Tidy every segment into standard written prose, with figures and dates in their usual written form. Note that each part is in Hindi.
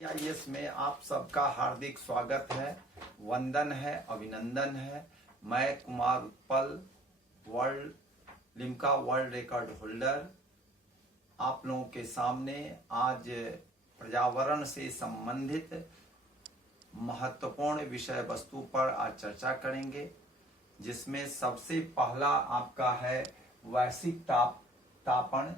आईएएस में आप सबका हार्दिक स्वागत है, वंदन है, अभिनंदन है। मैं Kumar Utpal, Limca world record holder, आप लोगों के सामने आज पर्यावरण से संबंधित महत्वपूर्ण विषय वस्तु पर आज चर्चा करेंगे, जिसमें सबसे पहला आपका है वैश्विक तापन,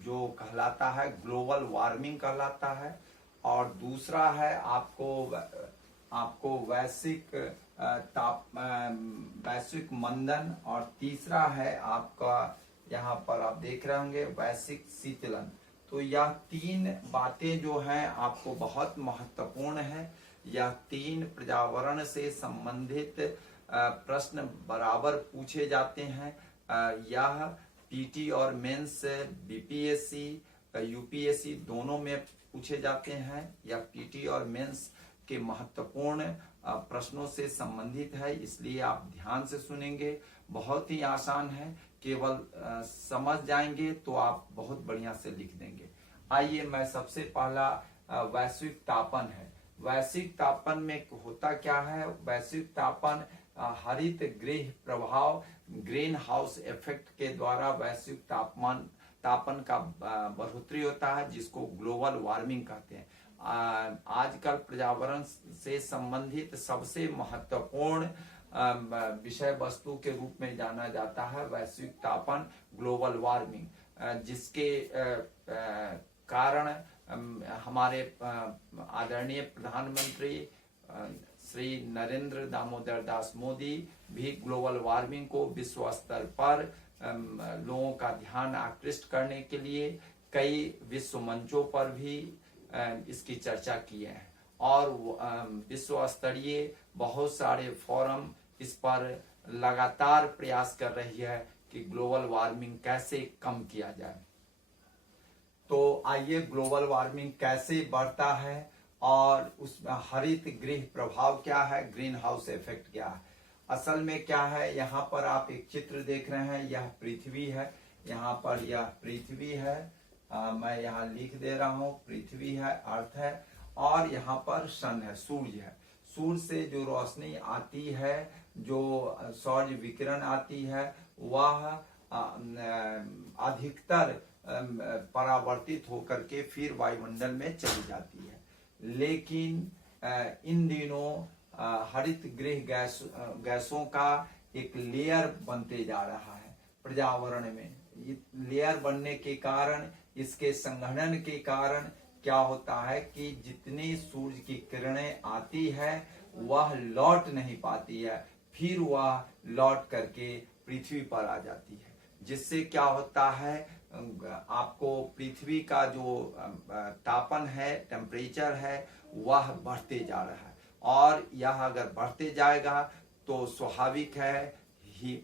जो कहलाता है ग्लोबल वार्मिंग कहलाता है, और दूसरा है आपको वैश्विक मंदन, और तीसरा है आपका यहाँ पर आप देख रहे होंगे वैश्विक शीतलन। तो यह तीन बातें जो हैं आपको बहुत महत्वपूर्ण है। यह तीन पर्यावरण से संबंधित प्रश्न बराबर पूछे जाते हैं। यह पीटी और मेंस, बीपीएससी, यूपीएससी दोनों में पूछे जाते हैं। यह पीटी और मेंस के महत्वपूर्ण प्रश्नों से संबंधित है, इसलिए आप ध्यान से सुनेंगे। बहुत ही आसान है, केवल समझ जाएंगे तो आप बहुत बढ़िया से लिख देंगे। आइए, मैं सबसे पहला वैश्विक तापन है। वैश्विक तापन में होता क्या है? वैश्विक तापन हरित गृह प्रभाव, ग्रीन हाउस इफेक्ट के द्वारा वैश्विक तापन का बढ़ोतरी होता है, जिसको ग्लोबल वार्मिंग कहते हैं। आजकल पर्यावरण से संबंधित सबसे महत्वपूर्ण विषय वस्तु के रूप में जाना जाता है वैश्विक तापन, ग्लोबल वार्मिंग, जिसके कारण हमारे आदरणीय प्रधानमंत्री श्री नरेंद्र दामोदर दास मोदी भी ग्लोबल वार्मिंग को विश्व स्तर पर लोगों का ध्यान आकृष्ट करने के लिए कई विश्व मंचों पर भी इसकी चर्चा किए हैं, और विश्व स्तरीय बहुत सारे फोरम इस पर लगातार प्रयास कर रही है कि ग्लोबल वार्मिंग कैसे कम किया जाए। तो आइए, ग्लोबल वार्मिंग कैसे बढ़ता है और उसमें हरित गृह प्रभाव क्या है, ग्रीन हाउस इफेक्ट क्या है। असल में क्या है, यहाँ पर आप एक चित्र देख रहे हैं, यह पृथ्वी है। यहाँ पर यह पृथ्वी है, मैं यहाँ लिख दे रहा हूँ, पृथ्वी है, अर्थ है, और यहाँ पर सन है, सूर्य है। सूर्य से जो रोशनी आती है, जो सौर विकिरण आती है, वह अधिकतर परावर्तित होकर के फिर वायुमंडल में चली जाती है। लेकिन इन दिनों हरित गृह गैसों का एक लेयर बनते जा रहा है पर्यावरण में। लेयर बनने के कारण, इसके संघनन के कारण क्या होता है कि जितनी सूर्य की किरणें आती है वह लौट नहीं पाती है, फिर वह लौट करके पृथ्वी पर आ जाती है, जिससे क्या होता है, आपको पृथ्वी का जो तापन है, टेम्परेचर है, वह बढ़ते जा रहा है। और यह अगर बढ़ते जाएगा तो स्वाभाविक है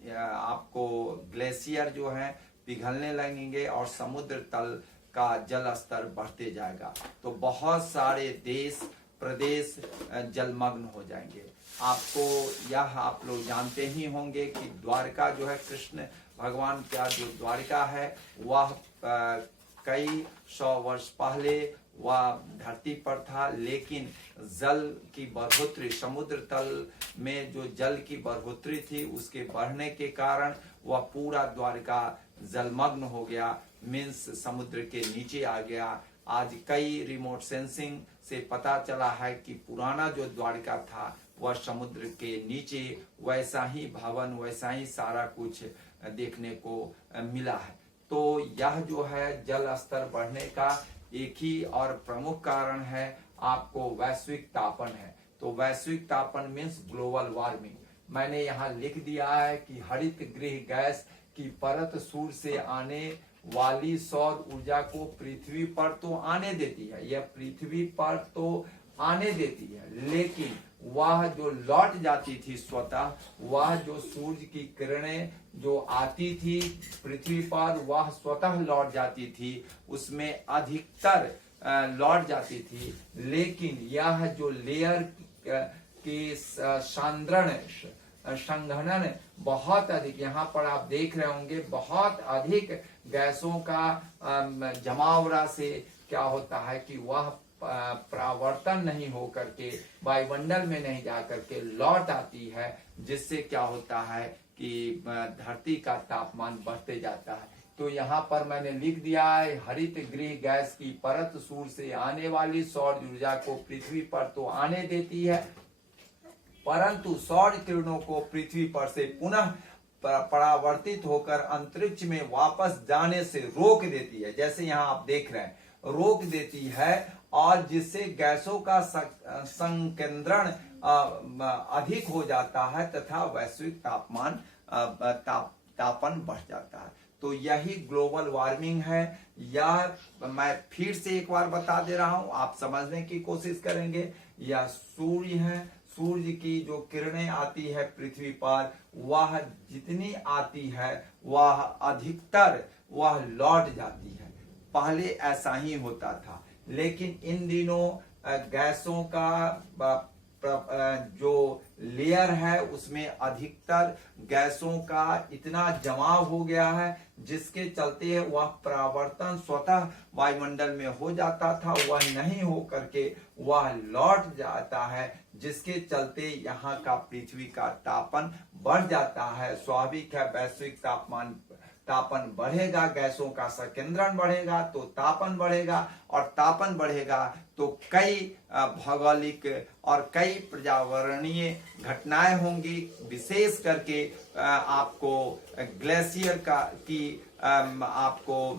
आपको ग्लेशियर जो है पिघलने लगेंगे और समुद्र तल का जल स्तर बढ़ते जाएगा। तो बहुत सारे देश प्रदेश जलमग्न हो जाएंगे। आपको यह आप लोग जानते ही होंगे कि द्वारका जो है, कृष्ण भगवान का जो द्वारका है, वह कई 100 वर्ष पहले वह धरती पर था, लेकिन जल की बढ़ोतरी, समुद्र तल में जो जल की बढ़ोतरी थी, उसके बढ़ने के कारण वह पूरा द्वारका जलमग्न हो गया, मीन्स समुद्र के नीचे आ गया। आज कई रिमोट सेंसिंग से पता चला है कि पुराना जो द्वारका था वह समुद्र के नीचे वैसा ही भवन, वैसा ही सारा कुछ देखने को मिला है। तो यह जो है जल स्तर बढ़ने का एक ही और प्रमुख कारण है, आपको वैश्विक तापन है। तो वैश्विक तापन मीन्स ग्लोबल वार्मिंग। मैंने यहाँ लिख दिया है कि हरित गृह गैस की परत सूर्य से आने वाली सौर ऊर्जा को पृथ्वी पर तो आने देती है, यह पृथ्वी पर तो आने देती है, लेकिन वह जो लौट जाती थी स्वतः, वह जो सूर्य की किरणें जो आती थी पृथ्वी पर, वह स्वतः लौट जाती थी, उसमें अधिकतर लौट जाती थी। लेकिन यह जो लेयर की संघनन बहुत अधिक, यहाँ पर आप देख रहे होंगे, बहुत अधिक गैसों का जमावड़ा से क्या होता है कि वह परावर्तन नहीं हो करके वायुमंडल में नहीं जा करके लौट आती है, जिससे क्या होता है कि धरती का तापमान बढ़ते जाता है। तो यहाँ पर मैंने लिख दिया है, हरित गृह गैस की परत सूर्य से आने वाली सौर ऊर्जा को पृथ्वी पर तो आने देती है, परंतु सौर किरणों को पृथ्वी पर से पुनः परावर्तित होकर अंतरिक्ष में वापस जाने से रोक देती है। जैसे यहाँ आप देख रहे हैं, रोक देती है, और जिससे गैसों का संकेंद्रण अधिक हो जाता है तथा वैश्विक तापन बढ़ जाता है। तो यही ग्लोबल वार्मिंग है। यह मैं फिर से एक बार बता दे रहा हूं, आप समझने की कोशिश करेंगे। यह सूर्य है, सूर्य की जो किरणें आती है पृथ्वी पर, वह जितनी आती है वह अधिकतर वह लौट जाती है। पहले ऐसा ही होता था, लेकिन इन दिनों गैसों का जो लेयर है उसमें अधिकतर गैसों का इतना जमाव हो गया है, जिसके चलते वह परावर्तन स्वतः वायुमंडल में हो जाता था, वह नहीं हो करके वह लौट जाता है, जिसके चलते यहाँ का पृथ्वी का तापन बढ़ जाता है। स्वाभाविक है, वैश्विक तापन बढ़ेगा, गैसों का संकेंद्रण बढ़ेगा तो तापन बढ़ेगा, और तापन बढ़ेगा तो कई भौगोलिक और कई पर्यावरणीय घटनाएं होंगी। विशेष करके आपको ग्लेशियर की आपको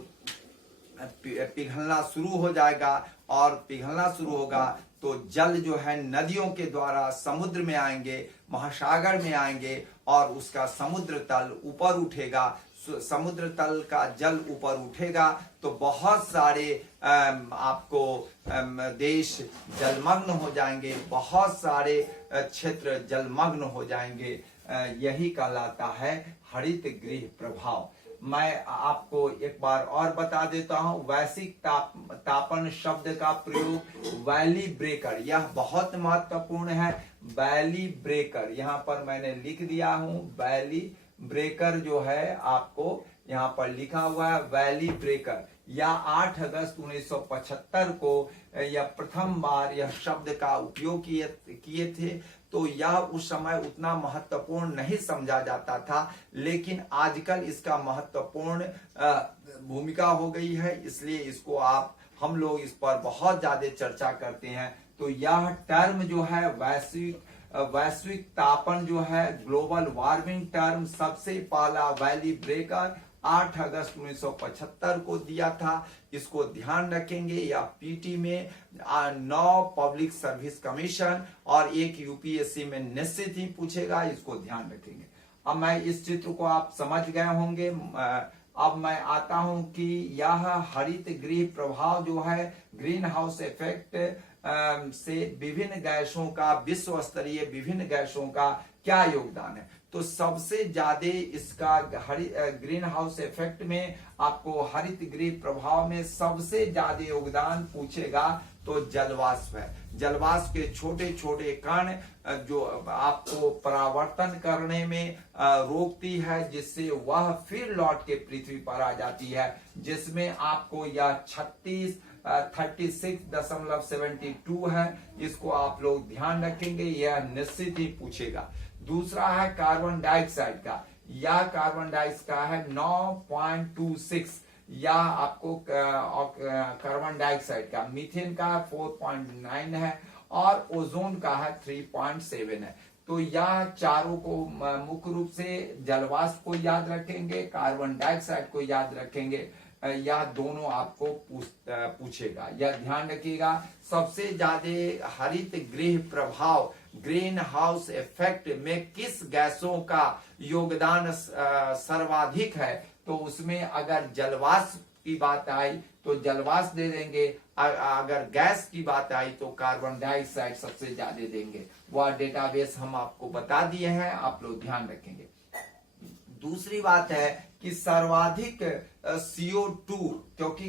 पिघलना शुरू हो जाएगा, और पिघलना शुरू होगा तो जल जो है नदियों के द्वारा समुद्र में आएंगे, महासागर में आएंगे, और उसका समुद्र तल ऊपर उठेगा। समुद्र तल का जल ऊपर उठेगा तो बहुत सारे आपको देश जलमग्न हो जाएंगे, बहुत सारे क्षेत्र जलमग्न हो जाएंगे। यही कहलाता है हरित गृह प्रभाव। मैं आपको एक बार और बता देता हूं, वैश्विक तापन शब्द का प्रयोग वैली ब्रेकर, यह बहुत महत्वपूर्ण है। वैली ब्रेकर यहाँ पर मैंने लिख दिया हूं, वैली ब्रेकर जो है आपको यहाँ पर लिखा हुआ है, वैली ब्रेकर। या 8 अगस्त 1975 को यह प्रथम बार यह शब्द का उपयोग किए थे। तो यह उस समय उतना महत्वपूर्ण नहीं समझा जाता था, लेकिन आजकल इसका महत्वपूर्ण भूमिका हो गई है, इसलिए इसको हम लोग इस पर बहुत ज्यादा चर्चा करते हैं। तो यह टर्म जो है वैश्विक तापन जो है, ग्लोबल वार्मिंग टर्म, सबसे पहला वैली ब्रेकर 8 अगस्त 1975 को दिया था। इसको ध्यान रखेंगे। या पीटी में 9 पब्लिक सर्विस कमीशन और 1 यूपीएससी में निश्चित ही पूछेगा, इसको ध्यान रखेंगे। अब मैं इस चित्र को आप समझ गए होंगे। अब मैं आता हूं कि यह हरित गृह प्रभाव जो है, ग्रीन हाउस इफेक्ट से विभिन्न गैसों का, विश्व स्तरीय विभिन्न गैसों का क्या योगदान है। तो सबसे ज्यादा इसका ग्रीन हाउस इफेक्ट में आपको हरित गृह प्रभाव में सबसे ज्यादा योगदान पूछेगा तो जलवाष्प है। जलवाष्प के छोटे छोटे कण जो आपको परावर्तन करने में रोकती है, जिससे वह फिर लौट के पृथ्वी पर आ जाती है, जिसमें आपको यह 36.72 है। इसको आप लोग ध्यान रखेंगे, यह निश्चित ही पूछेगा। दूसरा है कार्बन डाइऑक्साइड का, या कार्बन डाइऑक्साइड का है 9.26, या आपको कार्बन डाइऑक्साइड का, मीथेन का 4.9 है, और ओजोन का है 3.7 है। तो यह चारों को मुख्य रूप से जलवाष्प को याद रखेंगे, कार्बन डाइऑक्साइड को याद रखेंगे, यह दोनों आपको पूछेगा, यह ध्यान रखिएगा। सबसे ज्यादा हरित गृह प्रभाव, ग्रीन हाउस इफेक्ट में किस गैसों का योगदान सर्वाधिक है, तो उसमें अगर जलवाष्प की बात आई तो जलवाष्प दे देंगे, अगर गैस की बात आई तो कार्बन डाइऑक्साइड सबसे ज्यादा देंगे। वह डेटाबेस हम आपको बता दिए हैं, आप लोग ध्यान रखेंगे। दूसरी बात है कि सर्वाधिक CO2, क्योंकि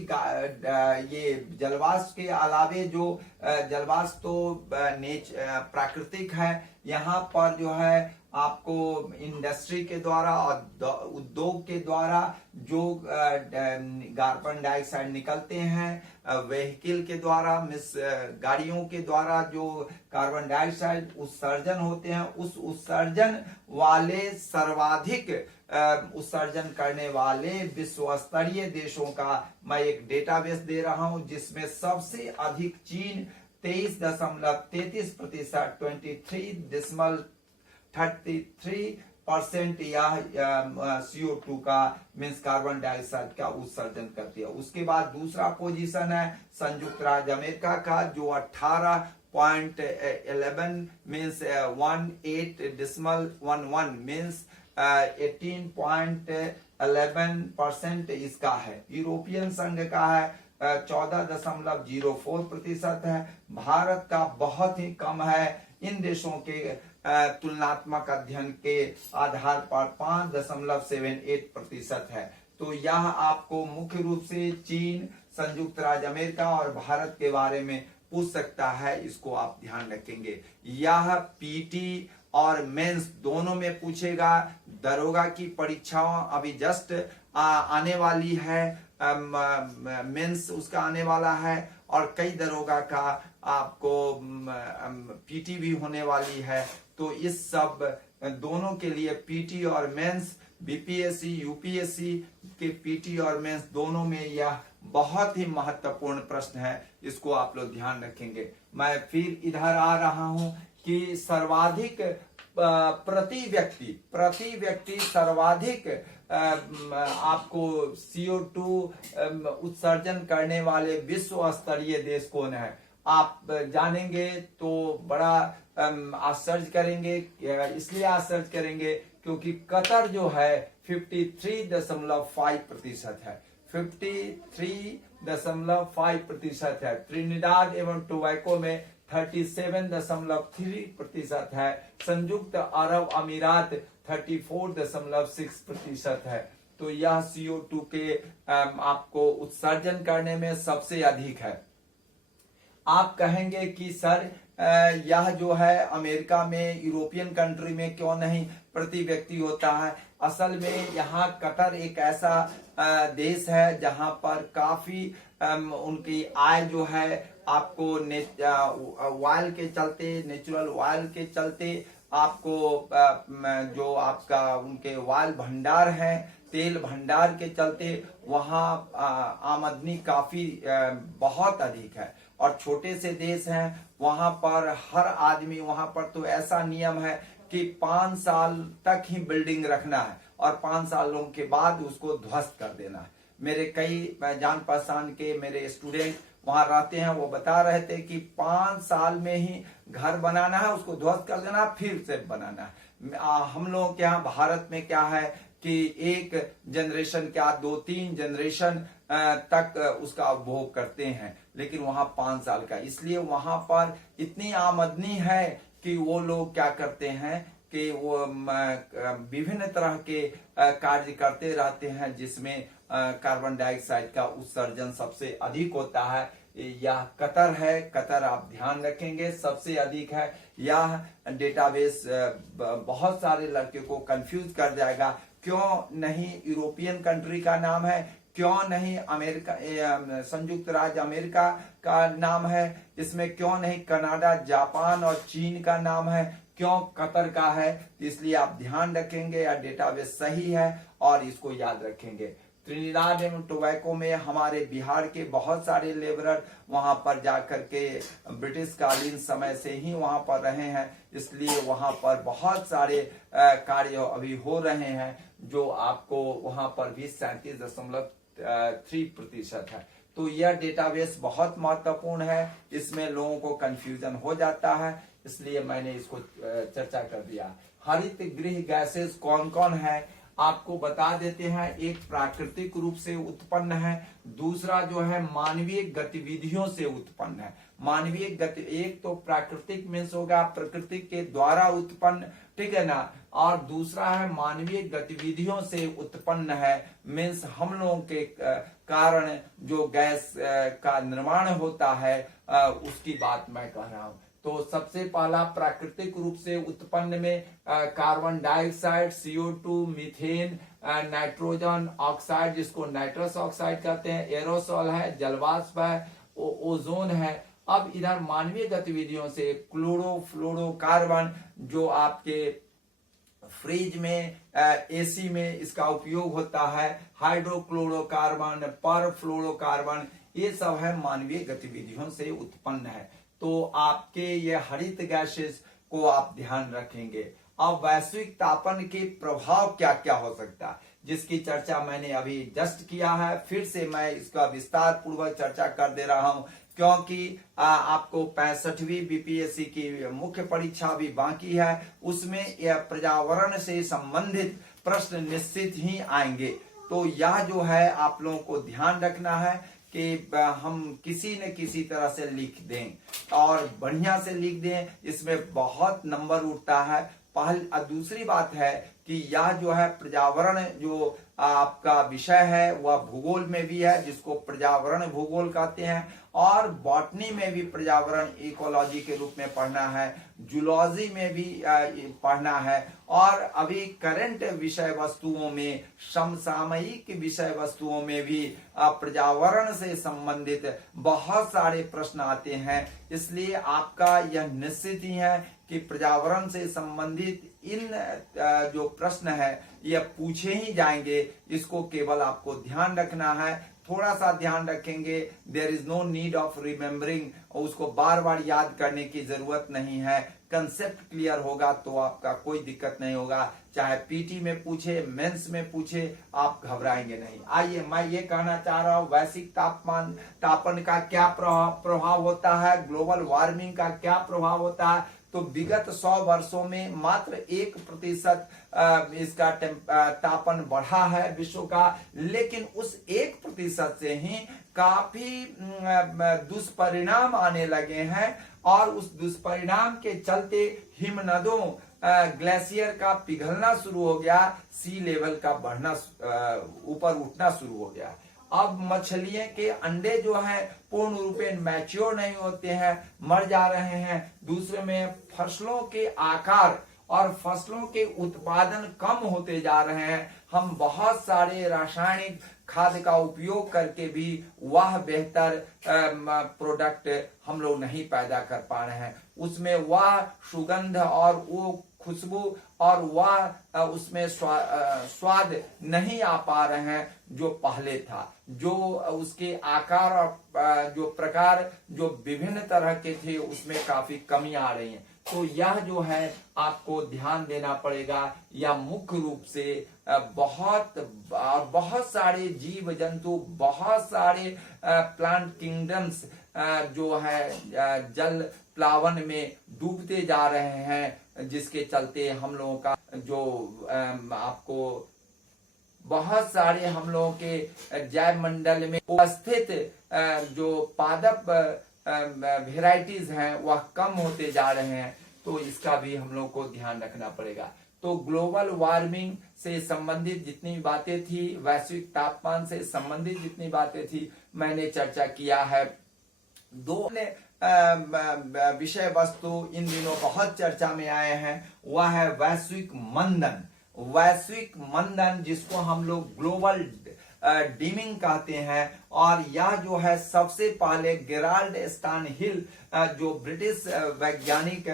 ये जलवाष्प के अलावे जो जलवाष्प तो प्राकृतिक है, यहाँ पर जो है आपको इंडस्ट्री के द्वारा और उद्योग के द्वारा जो कार्बन डाइऑक्साइड निकलते हैं, व्हीकल के द्वारा गाड़ियों के द्वारा जो कार्बन डाइऑक्साइड उत्सर्जन होते हैं, उस उत्सर्जन वाले सर्वाधिक उत्सर्जन करने वाले विश्व स्तरीय देशों का मैं एक डेटाबेस दे रहा हूं, जिसमें सबसे अधिक चीन 23.33%, 23.33% यह CO2 का मीन्स कार्बन डाइऑक्साइड का उत्सर्जन करती है। उसके बाद दूसरा पोजीशन है संयुक्त राज्य अमेरिका का, जो 18.11 मीन्स 18.11 मीन्स 18.11% इसका है। यूरोपियन संघ का है 14.04% है। भारत का बहुत ही कम है। इन देशों के तुलनात्मक अध्ययन के आधार पर 5.78% है। तो यह आपको मुख्य रूप से चीन, संयुक्त राज्य अमेरिका और भारत के बारे में पूछ सकता है, इसको आप ध्यान रखेंगे। यह पीटी और मेंस दोनों में पूछेगा। दरोगा की परीक्षाओं अभी जस्ट आने वाली है, मेंस उसका आने वाला है, और कई दरोगा का आपको पीटी भी होने वाली है। तो इस सब दोनों के लिए पीटी और मेंस, बीपीएससी यूपीएससी के पीटी और मेंस दोनों में यह बहुत ही महत्वपूर्ण प्रश्न है, इसको आप लोग ध्यान रखेंगे। मैं फिर इधर आ रहा हूं कि सर्वाधिक प्रति व्यक्ति सर्वाधिक आपको CO2 उत्सर्जन करने वाले विश्व स्तरीय देश कौन है, आप जानेंगे तो बड़ा आश्चर्य करेंगे। इसलिए आश्चर्य करेंगे क्योंकि कतर जो है 53.5% है, 53.5% है। ट्रिनिडाद एवं टोबैको में 37.3% है। संयुक्त अरब अमीरात 34.6% है। तो यह CO2 के आपको उत्सर्जन करने में सबसे अधिक है। आप कहेंगे कि सर यह जो है अमेरिका में, यूरोपियन कंट्री में क्यों नहीं प्रति व्यक्ति होता है? असल में यहाँ कतर एक ऐसा देश है जहाँ पर काफी उनकी आय जो है आपको ऑयल के चलते, नेचुरल ऑयल के चलते आपको जो आपका उनके ऑयल भंडार है, तेल भंडार के चलते वहाँ आमदनी काफी बहुत अधिक है। और छोटे से देश हैं, वहां पर हर आदमी, वहां पर तो ऐसा नियम है कि 5 साल तक ही बिल्डिंग रखना है और 5 सालों के बाद उसको ध्वस्त कर देना है। मेरे कई जान पहचान के मेरे स्टूडेंट वहां रहते हैं, वो बता रहे थे कि 5 साल में ही घर बनाना है, उसको ध्वस्त कर देना, फिर से बनाना है। हम लोगों के यहाँ भारत में क्या है कि एक जनरेशन क्या 2-3 जनरेशन तक उसका उपभोग करते हैं, लेकिन वहां 5 साल का। इसलिए वहां पर इतनी आमदनी है कि वो लोग क्या करते हैं कि वो विभिन्न तरह के कार्य करते रहते हैं, जिसमें कार्बन डाइऑक्साइड का उत्सर्जन सबसे अधिक होता है। यह कतर है, कतर आप ध्यान रखेंगे सबसे अधिक है। यह डेटाबेस बहुत सारे लड़के को कंफ्यूज कर जाएगा। क्यों नहीं यूरोपियन कंट्री का नाम है, क्यों नहीं अमेरिका, संयुक्त राज्य अमेरिका का नाम है, इसमें क्यों नहीं कनाडा, जापान और चीन का नाम है, क्यों कतर का है? इसलिए आप ध्यान रखेंगे, यह डेटाबेस सही है और इसको याद रखेंगे। ट्रिनिडाद एवं टोबैको में हमारे बिहार के बहुत सारे लेबरर वहां पर जाकर के ब्रिटिश कालीन समय से ही वहां पर रहे हैं, इसलिए वहां पर बहुत सारे कार्य अभी हो रहे हैं, जो आपको वहां पर भी 37.3% है। तो यह डेटाबेस बहुत महत्वपूर्ण है, इसमें लोगों को कंफ्यूजन हो जाता है, इसलिए मैंने इसको चर्चा कर दिया। हरित गृह गैसेस कौन कौन है आपको बता देते हैं। एक प्राकृतिक रूप से उत्पन्न है, दूसरा जो है मानवीय गतिविधियों से उत्पन्न है। मानवीय गति, एक तो प्राकृतिक मीन्स होगा प्रकृति के द्वारा उत्पन्न, ठीक है ना, और दूसरा है मानवीय गतिविधियों से उत्पन्न है, मीन्स हम लोगों के कारण जो गैस का निर्माण होता है उसकी बात मैं कह रहा हूं। तो सबसे पहला प्राकृतिक रूप से उत्पन्न में carbon dioxide, CO2, methane, nitrogen oxide जिसको नाइट्रस ऑक्साइड कहते हैं, एरोसोल है, जलवाष्प है, ओजोन है। अब इधर मानवीय गतिविधियों से क्लोरोफ्लोरोकार्बन जो आपके फ्रिज में, एसी में इसका उपयोग होता है, हाइड्रोक्लोरोकार्बन, परफ्लोरोकार्बन, ये सब है मानवीय गतिविधियों से उत्पन्न है। तो आपके ये हरित गैसेस को आप ध्यान रखेंगे। अब वैश्विक तापन के प्रभाव क्या क्या हो सकता है, जिसकी चर्चा मैंने अभी जस्ट किया है, फिर से मैं इसका विस्तार पूर्वक चर्चा कर दे रहा हूं, क्योंकि आपको 65वीं बीपीएससी की मुख्य परीक्षा भी बाकी है, उसमें यह पर्यावरण से संबंधित प्रश्न निश्चित ही आएंगे। तो यह जो है आप लोगों को ध्यान रखना है कि हम किसी न किसी तरह से लिख दें और बढ़िया से लिख दें, इसमें बहुत नंबर उठता है। दूसरी बात है कि यह जो है पर्यावरण जो आपका विषय है वह भूगोल में भी है, जिसको पर्यावरण भूगोल कहते हैं, और बॉटनी में भी पर्यावरण इकोलॉजी के रूप में पढ़ना है, जूलॉजी में भी पढ़ना है, और अभी करंट विषय वस्तुओं में, समसामयिक विषय वस्तुओं में भी पर्यावरण से संबंधित बहुत सारे प्रश्न आते हैं। इसलिए आपका यह निश्चित ही है कि पर्यावरण से संबंधित इन जो प्रश्न है ये पूछे ही जाएंगे। इसको केवल आपको ध्यान रखना है, थोड़ा सा ध्यान रखेंगे, there is no need of remembering, उसको बार बार याद करने की जरूरत नहीं है। कंसेप्ट क्लियर होगा तो आपका कोई दिक्कत नहीं होगा, चाहे पीटी में पूछे, मेंस में पूछे, आप घबराएंगे नहीं। आइए, मैं ये कहना चाह रहा हूँ वैश्विक तापन का क्या प्रभाव होता है, ग्लोबल वार्मिंग का क्या प्रभाव होता है। तो विगत 100 वर्षों में मात्र 1% इसका तापन बढ़ा है विश्व का, लेकिन उस 1% से ही काफी दुष्परिणाम आने लगे हैं, और उस दुष्परिणाम के चलते हिमनदों, ग्लेशियर का पिघलना शुरू हो गया, सी लेवल का बढ़ना, ऊपर उठना शुरू हो गया। अब मछलियों के अंडे जो हैं पूर्ण रूपे मैच्योर नहीं होते हैं, मर जा रहे हैं। दूसरे में फसलों के आकार और फसलों के उत्पादन कम होते जा रहे हैं। हम बहुत सारे रासायनिक खाद का उपयोग करके भी वह बेहतर प्रोडक्ट हम लोग नहीं पैदा कर पा रहे हैं। उसमें वह सुगंध और वो खुशबू और वह उसमें स्वाद नहीं आ पा रहे हैं जो पहले था, जो उसके आकार और जो प्रकार जो विभिन्न तरह के थे उसमें काफी कमी आ रही है। तो यह जो है आपको ध्यान देना पड़ेगा। यह मुख्य रूप से बहुत सारे जीव जंतु, बहुत सारे प्लांट किंगडम्स जो है जल प्लावन में डूबते जा रहे हैं, जिसके चलते हम लोगों का जो आपको बहुत सारे हम लोगों के जैव मंडल में उपस्थित जो पादप वेराइटीज हैं वह कम होते जा रहे हैं। तो इसका भी हम लोग को ध्यान रखना पड़ेगा। तो ग्लोबल वार्मिंग से संबंधित जितनी बातें थी, वैश्विक तापमान से संबंधित जितनी बातें थी, मैंने चर्चा किया है। दो विषय वस्तु इन दिनों बहुत चर्चा में आए हैं, वह है वैश्विक मंदन। वैश्विक मंदन जिसको हम लोग ग्लोबल डीमिंग कहते हैं, और यह जो है सबसे पहले गेराल्ड स्टैनहिल जो ब्रिटिश वैज्ञानिक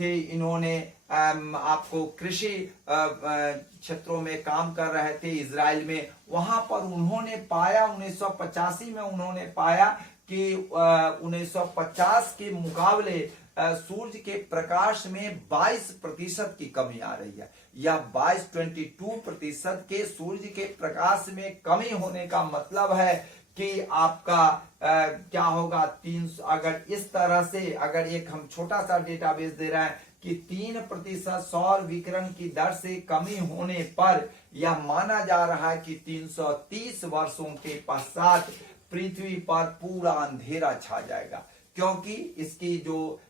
थे, इन्होंने आपको कृषि क्षेत्रों में काम कर रहे थे इजराइल में। वहां पर उन्होंने पाया 1985 में उन्होंने पाया कि 1950 के मुकाबले सूर्य के प्रकाश में 22% की कमी आ रही है। यह 22% के सूर्य के प्रकाश में कमी होने का मतलब है कि आपका क्या होगा, 300, अगर इस तरह से अगर एक हम छोटा सा डेटाबेस दे रहे हैं कि 3% सौर विकिरण की दर से कमी होने पर यह माना जा रहा है कि 330 वर्षों के पश्चात पृथ्वी पर पूरा अंधेरा छा जाएगा, क्योंकि इसकी जो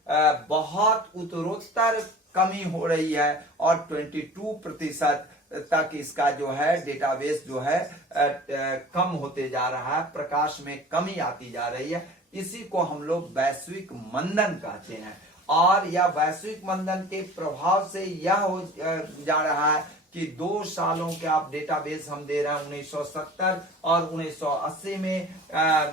बहुत उत्तरोत्तर कमी हो रही है, और 22% तक इसका जो है डेटाबेस जो है कम होते जा रहा है, प्रकाश में कमी आती जा रही है। इसी को हम लोग वैश्विक मंदन कहते हैं। और यह वैश्विक मंदन के प्रभाव से यह हो जा रहा है कि 2 सालों के आप डेटाबेस हम दे रहे हैं 1970 और 1980 में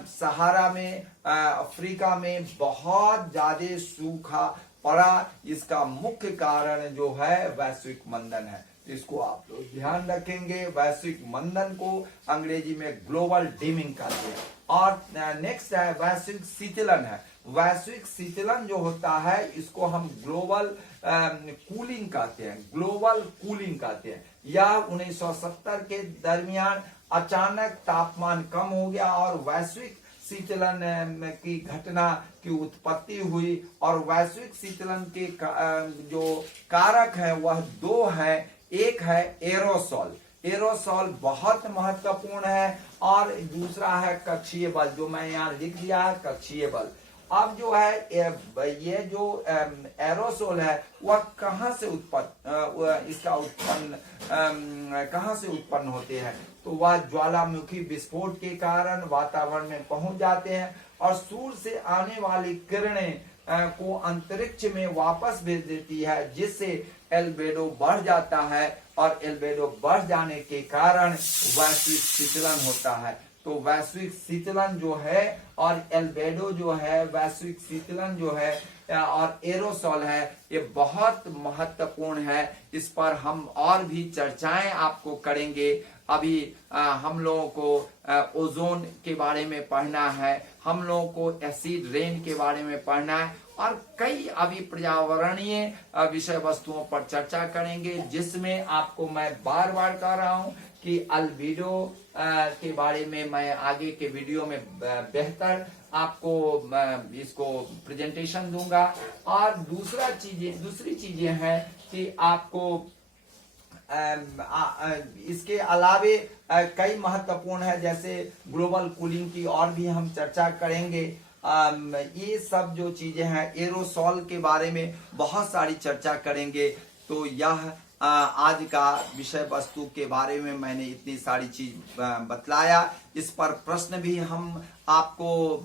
सहारा में अफ्रीका में बहुत ज्यादा सूखा पड़ा। इसका मुख्य कारण जो है वैश्विक मंदन है। इसको आप लोग ध्यान रखेंगे। वैश्विक मंदन को अंग्रेजी में ग्लोबल डिमिंग कहते हैं। और नेक्स्ट है वैश्विक शीतलन है। वैश्विक शीतलन जो होता है इसको हम ग्लोबल कूलिंग कहते हैं, ग्लोबल कूलिंग कहते हैं। यह 1970 के दरमियान अचानक तापमान कम हो गया और वैश्विक शीतलन की घटना की उत्पत्ति हुई। और वैश्विक शीतलन के जो कारक है वह 2 है। एक है एरोसोल, एरोसोल बहुत महत्वपूर्ण है, और दूसरा है कक्षीय बल, जो मैं यहाँ लिख दिया है कक्षीय बल। अब जो है ये जो एरोसोल है वह कहाँ से कहाँ से उत्पन्न होते हैं, तो वह ज्वालामुखी विस्फोट के कारण वातावरण में पहुंच जाते हैं और सूर्य से आने वाली किरणें को अंतरिक्ष में वापस भेज देती है, जिससे एल्बेडो बढ़ जाता है और एल्बेडो बढ़ जाने के कारण वैश्विक शीतलन होता है। तो वैश्विक शीतलन जो है और एल्बेडो जो है, वैश्विक शीतलन जो है और एरोसोल है, ये बहुत महत्वपूर्ण है। इस पर हम और भी चर्चाएं आपको करेंगे। अभी हम लोगों को ओजोन के बारे में पढ़ना है, हम लोगों को एसिड रेन के बारे में पढ़ना है और कई अभी पर्यावरणीय विषय वस्तुओं पर चर्चा करेंगे, जिसमें आपको मैं बार बार कह रहा हूं कि अल्बेडो के बारे में मैं आगे के वीडियो में बेहतर आपको इसको प्रेजेंटेशन दूंगा। और दूसरी चीजें हैं कि आपको इसके अलावे कई महत्वपूर्ण है, जैसे ग्लोबल कूलिंग की और भी हम चर्चा करेंगे। ये सब जो चीजें हैं, एरोसोल के बारे में बहुत सारी चर्चा करेंगे। तो यह आज का विषय वस्तु के बारे में मैंने इतनी सारी चीज बतलाया। इस पर प्रश्न भी हम आपको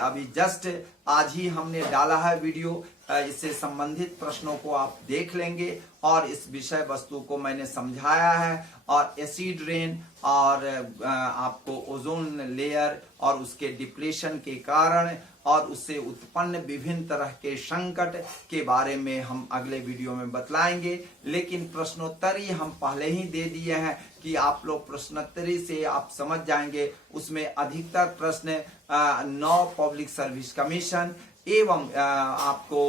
अभी जस्ट आज ही हमने डाला है वीडियो, इससे संबंधित प्रश्नों को आप देख लेंगे और इस विषय वस्तु को मैंने समझाया है। और एसिड रेन और आपको ओजोन लेयर और उसके डिप्लेशन के कारण और उससे उत्पन्न विभिन्न तरह के संकट के बारे में हम अगले वीडियो में बतलाएंगे। लेकिन प्रश्नोत्तरी हम पहले ही दे दिए हैं कि आप लोग प्रश्नोत्तरी से आप समझ जाएंगे। उसमें अधिकतर प्रश्न 9 पब्लिक सर्विस कमीशन एवं आपको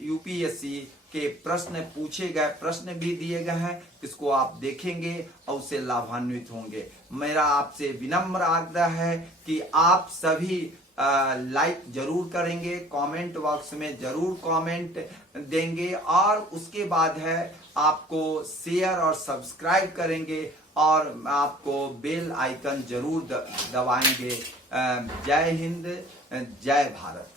यूपीएससी के प्रश्न पूछे गए, प्रश्न भी दिए गए हैं। इसको आप देखेंगे और उससे लाभान्वित होंगे। मेरा आपसे विनम्र आग्रह है कि आप सभी लाइक जरूर करेंगे, कमेंट बॉक्स में जरूर कमेंट देंगे और उसके बाद है आपको शेयर और सब्सक्राइब करेंगे और आपको बेल आइकन जरूर दबाएंगे। जय हिंद, जय भारत।